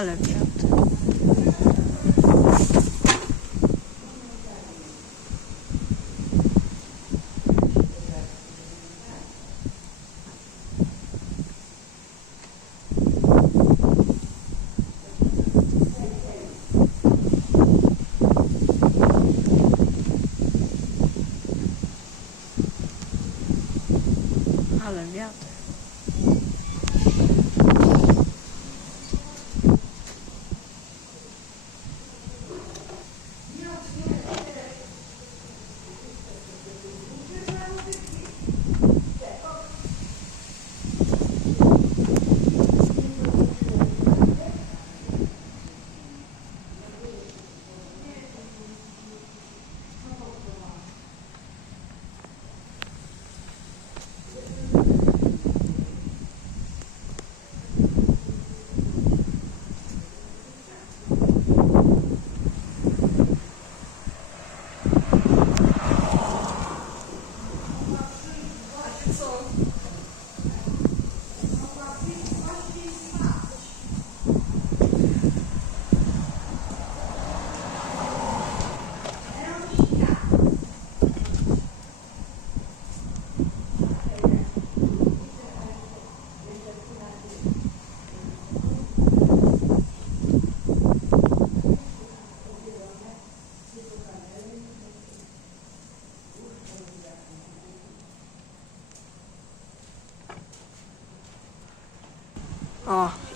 Ale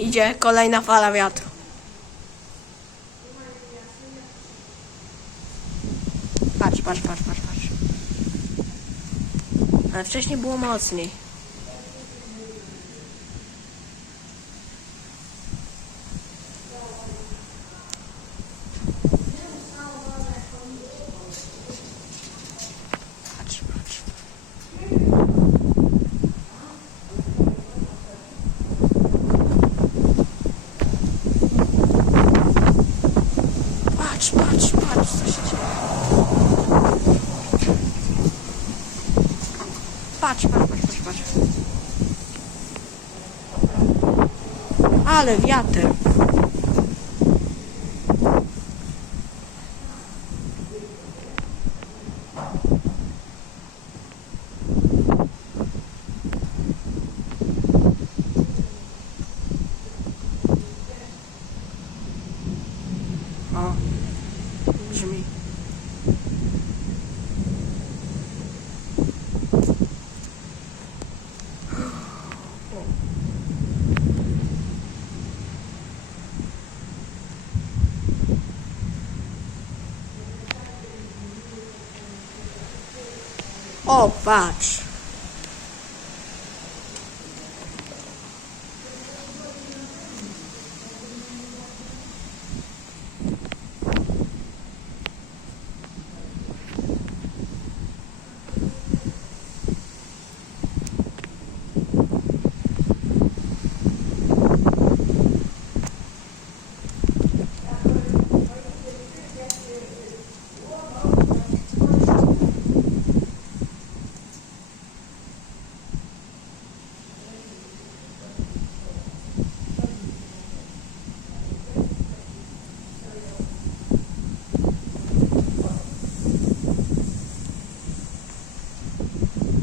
idzie kolejna fala wiatru. Patrz, patrz, patrz, patrz. Ale wcześniej było mocniej. Patrz, patrz. Patrz, patrz, patrz, co się dzieje. Patrz, patrz, patrz, patrz, patrz. Ale wiatr. O, brzmi. O, patrz.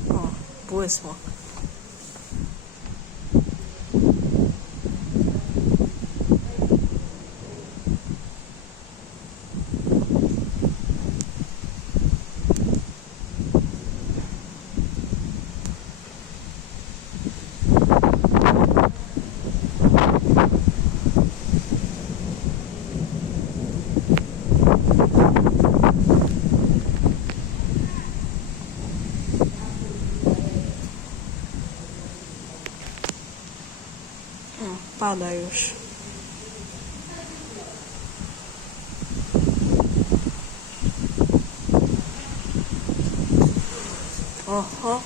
O, błysło. O, pada już. Oho.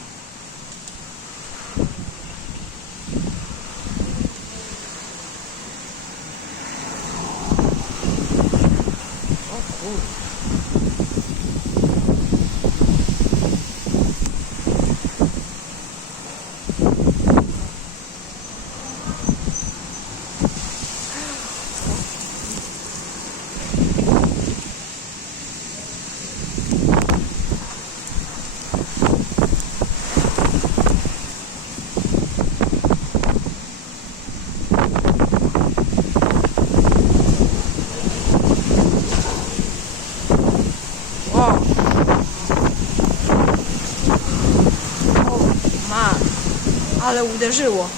Ale uderzyło.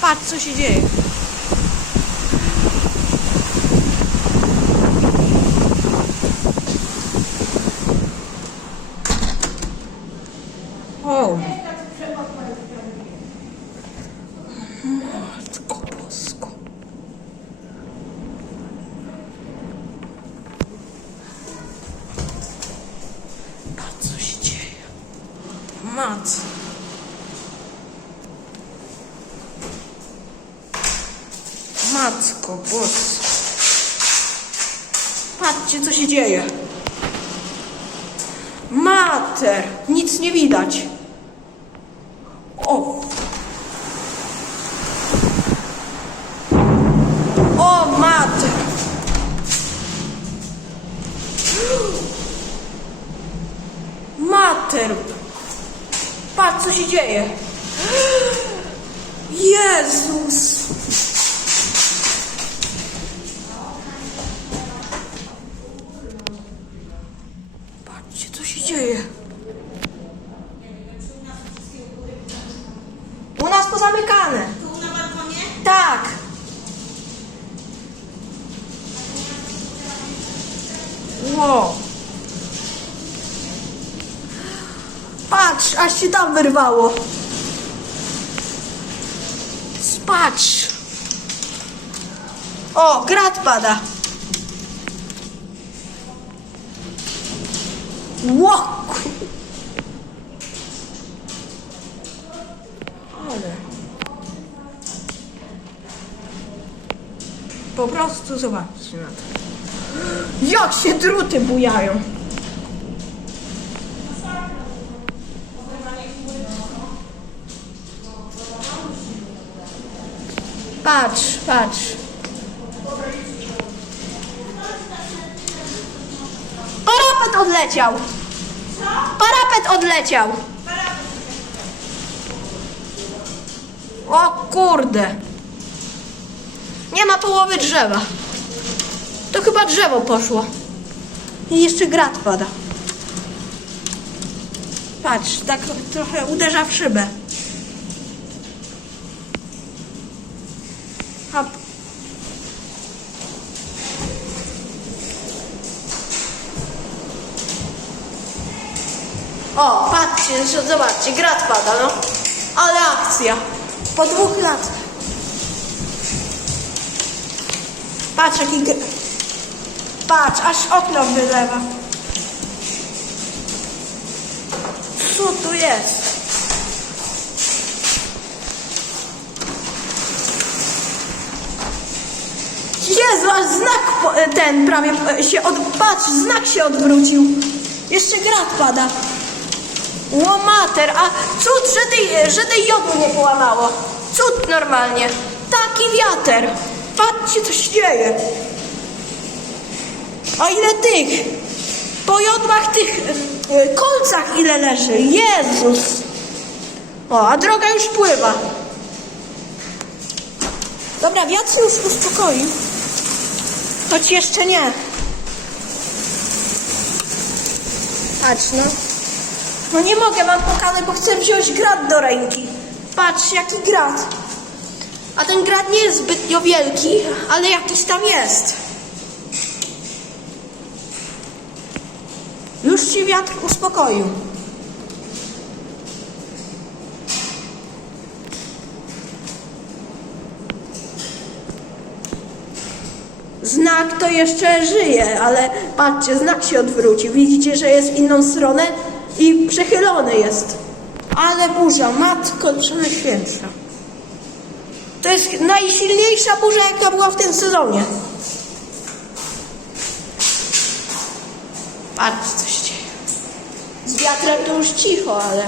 Patrz, co się dzieje. O! Matko bosko. Patrz, co się dzieje. Mac. Matko, bos. Patrzcie, co się dzieje. Mater, nic nie widać. O. O, mater. Mater. Patrz, co się dzieje. Jezus. Patrzcie, co się dzieje. U nas pozamykane. Tu na balkonie? Tak. Wow. Patrz, aż się tam wyrwało. Patrz. O, grat pada. Ło! Po prostu zobaczcie na to. Jak się druty bujają. Patrz, patrz. Parapet odleciał. Parapet odleciał. O kurde. Nie ma połowy drzewa. To chyba drzewo poszło. I jeszcze grat pada. Patrz, tak trochę uderza w szybę. Hop. O, patrzcie, zobaczcie, grat pada, no. Ale akcja. Po dwóch latach. Patrz, jaki. Patrz, aż okno wylewa. Co tu jest? Jezu, aż znak e, ten prawie e, się od... Patrz, znak się odwrócił. Jeszcze grat pada. Łomater, a cud, że tej, że tej jodu nie połamało. Cud normalnie. Taki wiater. Patrzcie, co się dzieje. A ile tych? Po jodłach tych e, kolcach ile leży. Jezus. O, a droga już pływa. Dobra, wiatr już uspokoił. Choć jeszcze nie. Patrz, no. No nie mogę wam pokazać, bo chcę wziąć grat do ręki. Patrz, jaki grat. A ten grat nie jest zbytnio wielki, ale jakiś tam jest. Już się wiatr uspokoił. Znak to jeszcze żyje, ale patrzcie, znak się odwrócił. Widzicie, że jest w inną stronę i przechylony jest. Ale burza, matko przenajświętsza. To jest najsilniejsza burza, jaka była w tym sezonie. Patrz, co się dzieje. Z wiatrem to już cicho, ale...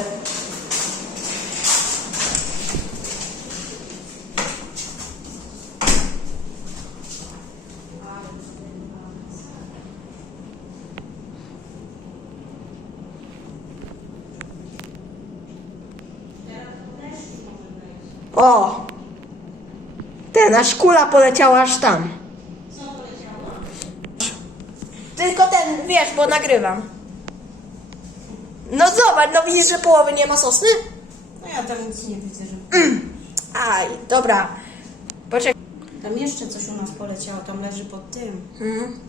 O! Ten, aż kula poleciała aż tam. Tylko ten, wiesz, bo nagrywam. No zobacz, no widzisz, że połowy nie ma sosny? No ja tam nic nie widzę, że... Aj, dobra. Poczekaj. Tam jeszcze coś u nas poleciało, tam leży pod tym. Mhm.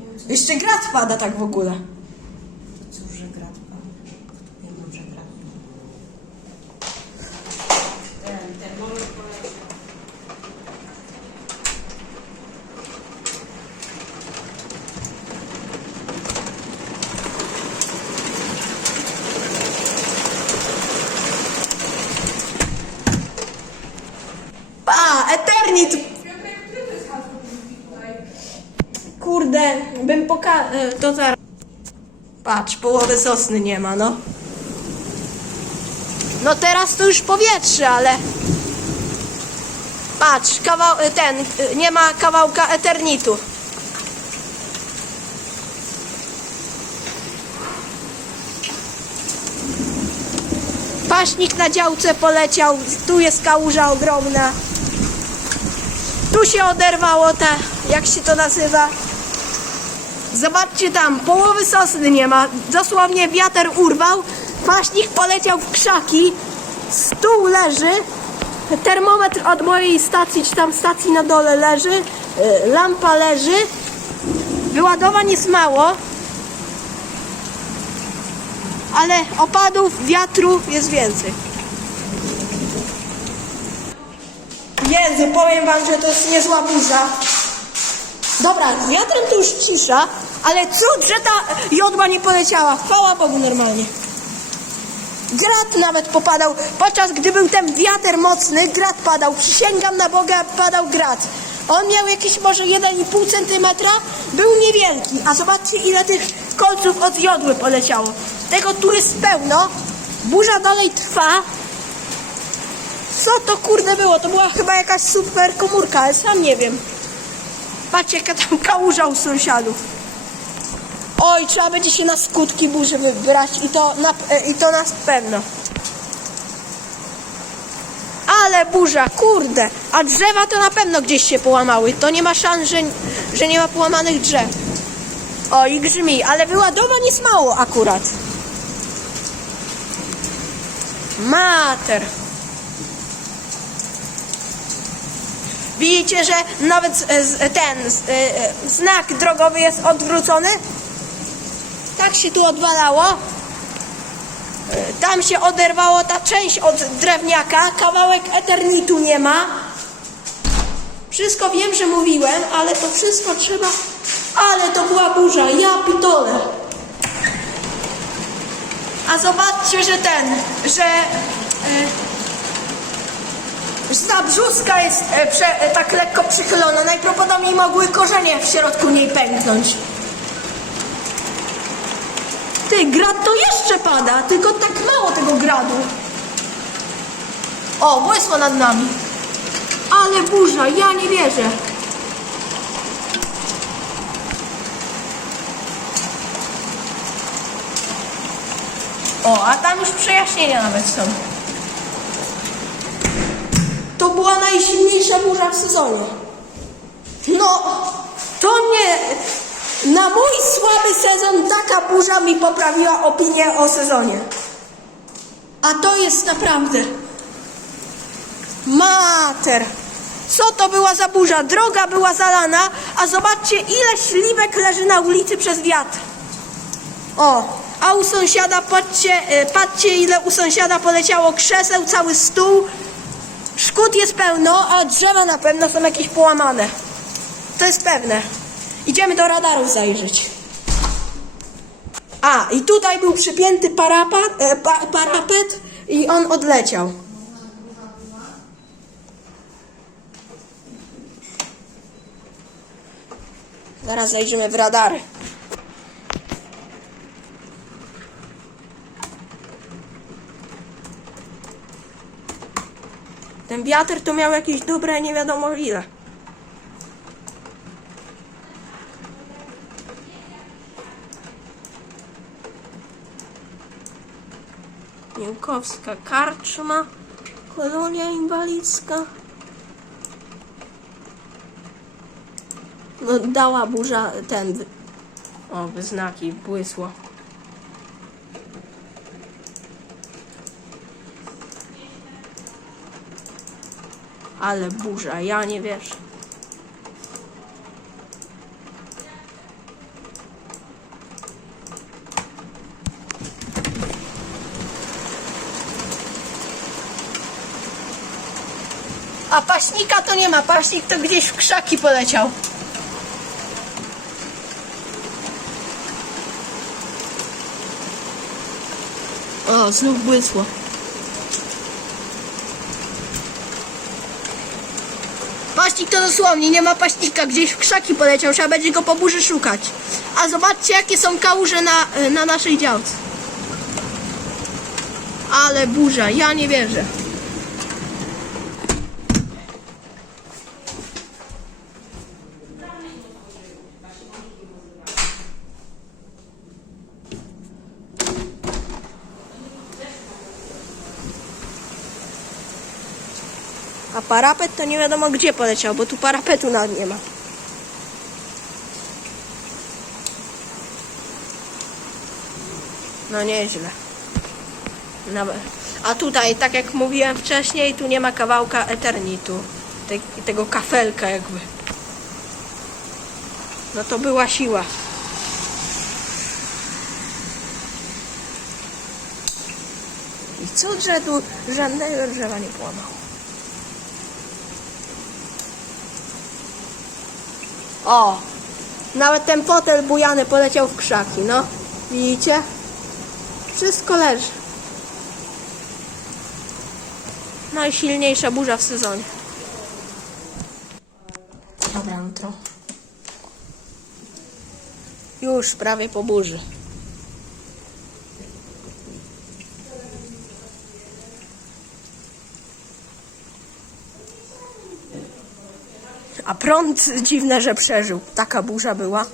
Nie wiem, co Jeszcze grat pada tak w ogóle. to cóż, że grat pan. Nie wiem, że grat. Ten termometr poleciał. Pa, Eternit! Kurde, bym poka... e, To zaraz... Patrz, połowy sosny nie ma, no. No teraz to już powietrze, ale... Patrz, kawał... e, ten... e, Nie ma kawałka Eternitu. Paśnik na działce poleciał, tu jest kałuża ogromna. Tu się oderwało ta, jak się to nazywa? Zobaczcie tam, połowy sosny nie ma. Dosłownie wiatr urwał, paśnik poleciał w krzaki, stół leży, termometr od mojej stacji, czy tam stacji na dole leży, y, lampa leży, wyładowań jest mało, ale opadów, wiatru jest więcej. Jezu, powiem wam, że to jest niezła burza. Dobra, wiatrem to już cisza, ale cud, że ta jodła nie poleciała. Chwała Bogu normalnie. Grat nawet popadał, podczas gdy był ten wiatr mocny, grat padał. Przysięgam na Boga, padał grat. On miał jakieś może 1,5 cm, był niewielki, a zobaczcie ile tych kolców od jodły poleciało. Tego tu jest pełno, burza dalej trwa. Co to kurde było? To była chyba jakaś super komórka, ale sam nie wiem. Patrzcie jaka tam kałuża u sąsiadów. Oj, trzeba będzie się na skutki burzy wybrać i to na, i to na pewno. Ale burza, kurde. A drzewa to na pewno gdzieś się połamały. To nie ma szans, że, że nie ma połamanych drzew. O, i grzmi, ale wyładowań jest mało akurat. Mater. Widzicie, że nawet ten e, e, znak drogowy jest odwrócony? Tak się tu odwalało. E, Tam się oderwało ta część od drewniaka, kawałek eternitu nie ma. Wszystko wiem, że mówiłem, ale to wszystko trzeba... Ale to była burza, ja pitole. A zobaczcie, że ten, że... E, ta brzuska jest e, prze, e, tak lekko przychylona. Najprawdopodobniej mogły korzenie w środku niej pęknąć. Ty, grad to jeszcze pada, tylko tak mało tego gradu. O, błysło nad nami. Ale burza, ja nie wierzę. O, a tam już przejaśnienia nawet są. To była najsilniejsza burza w sezonie. No, to mnie. Na mój słaby sezon taka burza mi poprawiła opinię o sezonie. A to jest naprawdę. Mater. Co to była za burza? Droga była zalana, a zobaczcie, ile śliwek leży na ulicy przez wiatr. O, a u sąsiada, patrzcie, e, patrzcie ile u sąsiada poleciało krzeseł, cały stół. Szkód jest pełno, a drzewa na pewno są jakieś połamane. To jest pewne. Idziemy do radarów zajrzeć. A, i tutaj był przypięty parapet, e, pa, parapet i on odleciał. Zaraz zajrzymy w radary. Ten wiatr to miał jakieś dobre nie wiadomo ile. Miłkowska karczma, kolonia inwalidzka. No dała burza ten. O, wyznaki, błysło. Ale burza, ja nie wierzę. A paśnika to nie ma, paśnik to gdzieś w krzaki poleciał. O, znów błysło. Paśnik to dosłownie, nie ma paśnika, gdzieś w krzaki poleciał, trzeba będzie go po burzy szukać. A zobaczcie, jakie są kałuże na, na naszej działce. Ale burza, ja nie wierzę. Parapet to nie wiadomo gdzie poleciał, bo tu parapetu nawet nie ma. No nieźle. Nawet. A tutaj, tak jak mówiłem wcześniej, tu nie ma kawałka eternitu. Te, tego kafelka jakby. No to była siła. I cud, że tu żadnego drzewa nie połamał. O! Nawet ten fotel bujany poleciał w krzaki, no. Widzicie? Wszystko leży. Najsilniejsza burza w sezonie. Dobra, jutro. Już prawie po burzy. Prąd dziwne, że przeżył. Taka burza była.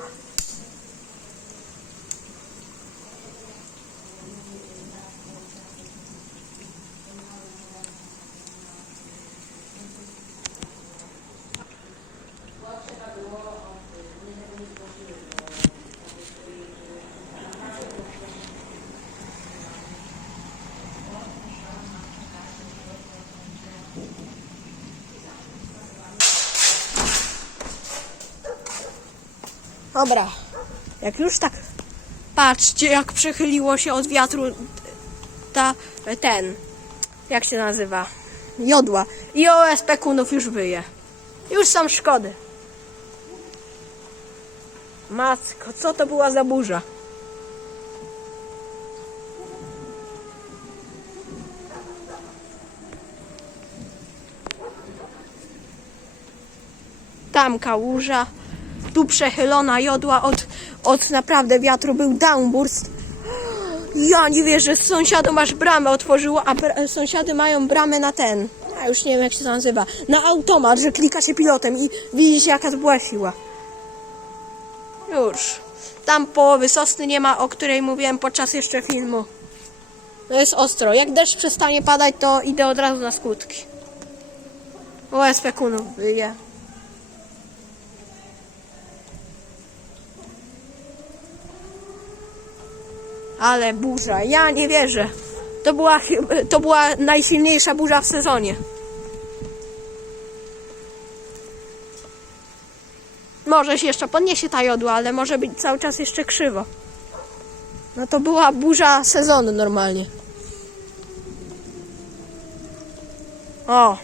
Dobra. Jak już tak. Patrzcie, jak przechyliło się od wiatru ta, ten. Jak się nazywa? Jodła. I OSP kunów już wyje. Już są szkody. Matko, co to była za burza? Tam kałuża, tu przechylona jodła od, od naprawdę wiatru był downburst. Ja nie wierzę, sąsiadu masz bramę otworzyło, a br- sąsiady mają bramę na ten. Ja już nie wiem jak się to nazywa. Na automat, że klika się pilotem i widzicie jaka to była siła. Już. Tam połowy sosny nie ma, o której mówiłem podczas jeszcze filmu. To jest ostro. Jak deszcz przestanie padać, to idę od razu na skutki. OSP kunów wyje. Ale burza, ja nie wierzę. To była, to była najsilniejsza burza w sezonie. Może się jeszcze podniesie ta jodła, ale może być cały czas jeszcze krzywo. No to była burza sezonu normalnie. O!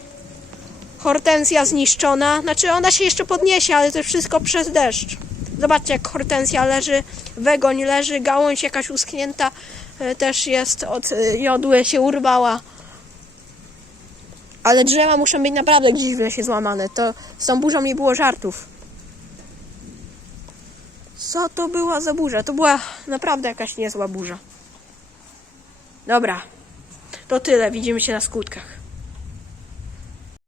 Hortensja zniszczona. Znaczy ona się jeszcze podniesie, ale to wszystko przez deszcz. Zobaczcie jak hortensja leży, wegoń leży, gałąź jakaś uschnięta e, też jest od e, jodły, się urwała. Ale drzewa muszą być naprawdę gdzieś w lesie złamane. To z tą burzą nie było żartów. Co to była za burza? To była naprawdę jakaś niezła burza. Dobra. To tyle. Widzimy się na skutkach.